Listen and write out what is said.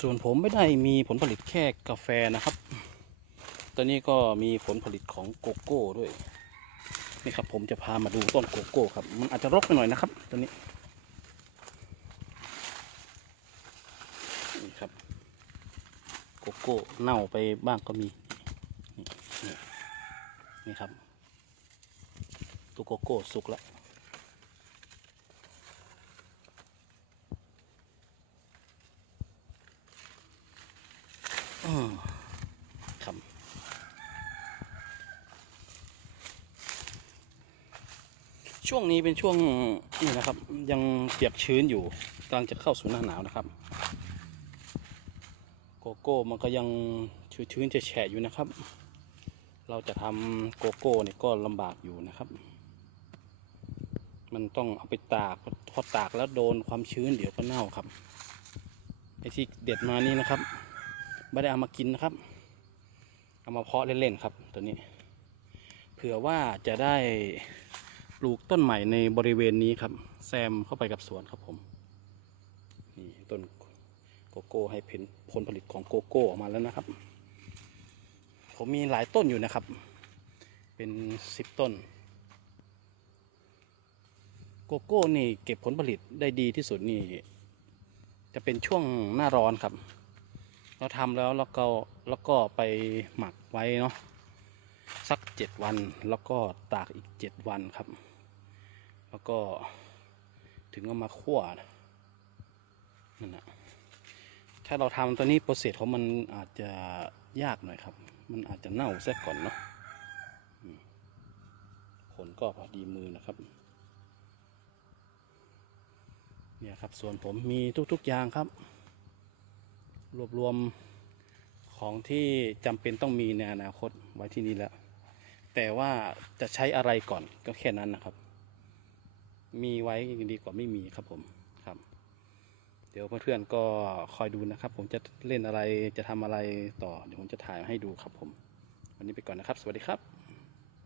ส่วนผมไม่ได้มีผลผลิตแค่กาแฟนะครับ ตอนนี้ก็มีผลผลิตของโกโก้ด้วย นี่ครับผมจะพามาดูต้นโกโก้ครับ มันอาจจะรกไปหน่อยนะครับตอนนี้ นี่ครับ โกโก้เน่าไปบ้างก็มี นี่นี่ครับตัวโกโก้สุกแล้ว อืมครับ ช่วงนี้เป็นช่วงนี่นะครับ ยังเปียกชื้นอยู่กำลังจะเข้าสู่หน้าหนาวนะครับ โกโก้มันก็ยังชื้นๆจะแฉะอยู่นะครับ เราจะทำโกโก้เนี่ยก็ลำบากอยู่นะครับ มันต้องเอาไปตากพอตากแล้วโดนความชื้นเดี๋ยวก็เน่าครับไอที่เด็ดมานี่นะครับไม่ได้เอามากินนะครับ เอามาเพาะเล่นๆครับ ตัวนี้ เผื่อว่าจะได้ ปลูกต้นใหม่ในบริเวณนี้ครับ แซมเข้าไปกับสวนครับผมนี่ต้นโกโก้ให้ผลผลผลิตของโกโก้ออกมาแล้วนะครับ ผมมีหลายต้นอยู่นะครับ เป็นสิบต้น โกโก้นี่เก็บผลผลิตได้ดีที่สุดนี่ จะเป็นช่วงหน้าร้อนครับ เราทำแล้วแล้วก็แล้วก็ไปหมักไว้เนาะ สักเจ็ดวันแล้วก็ตากอีกเจ็ดวันครับ แล้วก็ถึงเอามาคั่วนั่นนะถ้าเราทำตัวนี้โปรเซสของมันอาจจะยากหน่อยครับ มันอาจจะเน่าซะก่อนเนาะผลก็พอดีมือนะครับ เนี่ยครับส่วนผมมีทุกๆอย่างครับ รวบรวม ของที่จำเป็นต้องมีในอนาคตไว้ที่นี่แล้ว แต่ว่าจะใช้อะไรก่อนก็แค่นั้นนะครับ มีไว้ดีกว่าไม่มีครับผมครับ เดี๋ยวเพื่อนๆก็คอยดูนะครับ ผมจะเล่นอะไรจะทำอะไรต่อ เดี๋ยวผมจะถ่ายให้ดูครับผม วันนี้ไปก่อนนะครับ สวัสดีครับ